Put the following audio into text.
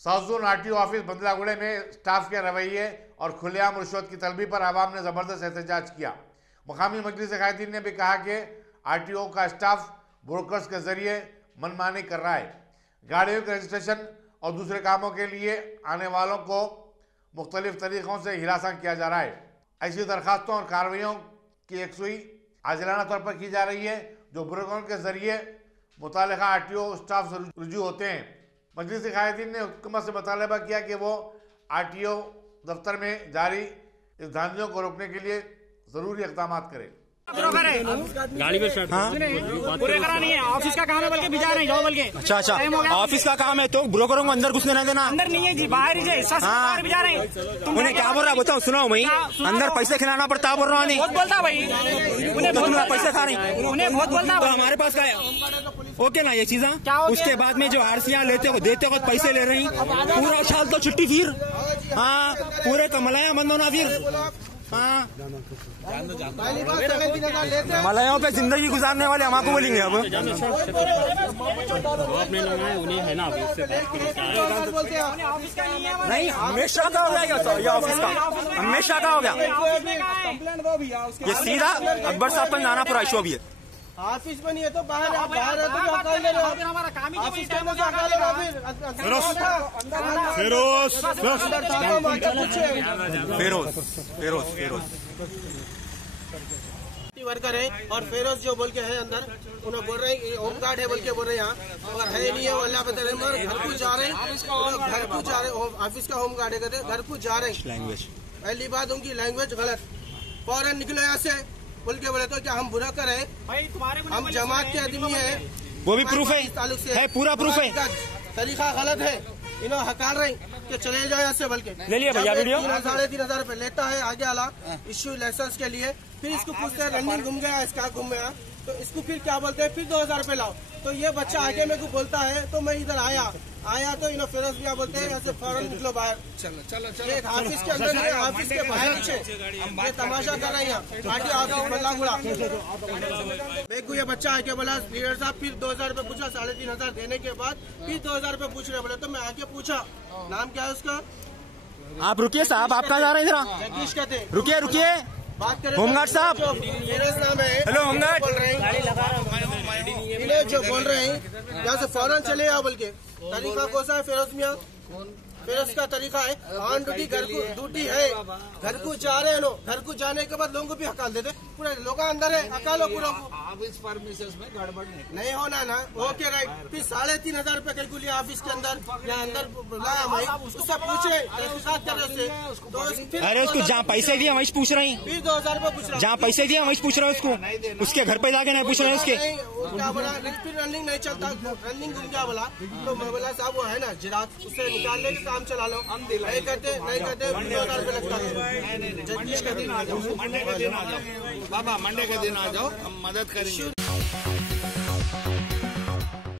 South zone RTO office बदलागुड़े में staff के रवैये और खुलेआम रिश्वत की तलबी पर आवाम ने जबरदस्त एहतजाज किया। मकामी मजलिस कायदीन ने भी कहा कि आरटीओ का स्टाफ ब्रोकर्स के जरिए मनमानी कर रहा है। गाड़ियों के रजिस्ट्रेशन और दूसरे कामों के लिए आने वालों को मुख्तलिफ तरीक़ों से हिरासत किया जा रहा है। ऐसी दरखास्तों और कार्रवाइयों की यकसुई आजिलाना तौर पर की जा रही है, जो ब्रोकरों के जरिए मुतालिका आरटीओ स्टाफ से रुजू होते हैं। मजलिस कायदीन ने हुकूमत से मुतालबा किया कि वो आरटीओ दफ्तर में जारी इस धांधलियों को रोकने के लिए जरूरी इक़दाम करे। गाड़ी पे शर्ट पूरे करा नहीं है, ऑफिस का काम है बल्कि भिजा नहीं जाओ बल्कि। अच्छा ऑफिस का काम है तो ब्रोकरों को अंदर घुसने नहीं देना। अंदर नहीं है जी, बाहर ही है। हाँ भिजा रहे हैं। उन्हें क्या बोल रहा है बताओ, सुनाओ भाई। अंदर पैसे खिलाना पड़ता है बोल रहा है। बहुत बोलता भाई, उन्हें बहुत पैसे खा रहे, उन्हें बहुत बोलता। तो हमारे पास का है ओके ना ये चीज़ें। उसके बाद में जो आरसियां लेते हो देते हो पैसे ले रही, पूरा साल तो छुट्टी फिर। हाँ पूरे तो मलाया बंद होना फिर। हाँ मलायों पे जिंदगी गुजारने वाले हम आपको बोलेंगे। अब उन्हें है ना नहीं, हमेशा का हो गया ये ऑफिस का, हमेशा का हो गया ये। सीधा अकबर साहब पर जाना पूरा इशू भी है। ऑफिस में नहीं है तो बाहर है, बाहर है तो हकाल ले रहे हो। हमारा काम ही ऑफिस के अंदर से हकाल ले रहे हो। वर्कर है और फेरोज जो बोल के है अंदर, उन्हें बोल रहे हैं होम गार्ड है बोल के बोल रहे हैं यहाँ, और है नहीं है वो अल्लाह बता रहे। घर को जा रहे हैं, घर को जा रहे हैं, ऑफिस का होम गार्ड है कहते घर को जा रहे हैं। लैंग्वेज पहली बात उनकी लैंग्वेज गलत, फौरन निकलो यहाँ से बोल के बोले तो क्या हम बुरा कर रहे हैं? हम जमात के आदमी है, वो भी प्रूफ है पूरा प्रूफ है। तरीका गलत है, इन्होंने हकार रहे कि चले जाओ यहाँ से बोल के। ले लिया भैया वीडियो। 3,000 रुपए लेता है आगे वाला इश्यू लाइसेंस के लिए, फिर इसको पूछते हैं रनिंग घूम गया, इसका घूम गया, तो इसको फिर क्या बोलते हैं, फिर 2,000 रुपए लाओ। तो ये बच्चा आगे मेरे को बोलता है, तो मैं इधर आया तो इन्होंने फिरोज भैया बोलते हैं ऐसे फौरन निकलो बाहर। चलो ऑफिस के अंदर नहीं, ऑफिस के बाहर ये तमाशा कर रहे हैं पार्टी ऑफिस बल्लागुड़ा। मेरे को ये बच्चा आके बोला लीडर साहब, फिर 2,000 रुपए पूछा, 3,500 देने के बाद फिर 2,000 रुपए पूछ रहे बोले। तो मैं आके पूछा नाम क्या है उसका। आप रुकिए साहब, आप कहाँ जा रहे हैं? इधर जगदीश कहते, रुकिए बात करें होमगार्ड साहब। नाम है, हेलो होमगार्ड बोल रहे हैं जो बोल रहे हैं यहाँ से फौरन चले आओ बोल के। तरीका कौन सा है फिरोज मियाँ? फिरोज का तरीका है ऑन ड्यूटी, घर को ड्यूटी है, घर को जा रहे हैं लो, घर को जाने के बाद लोगों को भी हकाल देते, पूरे लोग अंदर है, हकालो पूरा ऑफिस परमिशन में गड़बड़ नहीं होना ना। ओके राइट, फिर 3,500 रुपए कैलकुल लिया ऑफिस के अंदर, यहाँ अंदर बुलाया भाई, उससे पूछे तहकीकात कर रहे थे। अरे उसको जहाँ पैसे दिए वही पूछ रहे हैं, फिर 2,000 रुपए पूछ रहा, जहाँ पैसे दिए वही पूछ रहे हैं उसको, उसके घर पे जाके नहीं पूछ रहे हैं उसके। क्या बोला फिर रनिंग नहीं चलता, रनिंग घूम क्या बोला, तो मैं बोला साहब वो है ना जिरात, उससे निकाल ले काम चला लो। नहीं करते 2,000 रुपए लगता है। जगदीश का दिन आ जाओ, मंडे के दिन आ जाओ बाबा, मंडे के दिन आ जाओ, हम मदद करेंगे।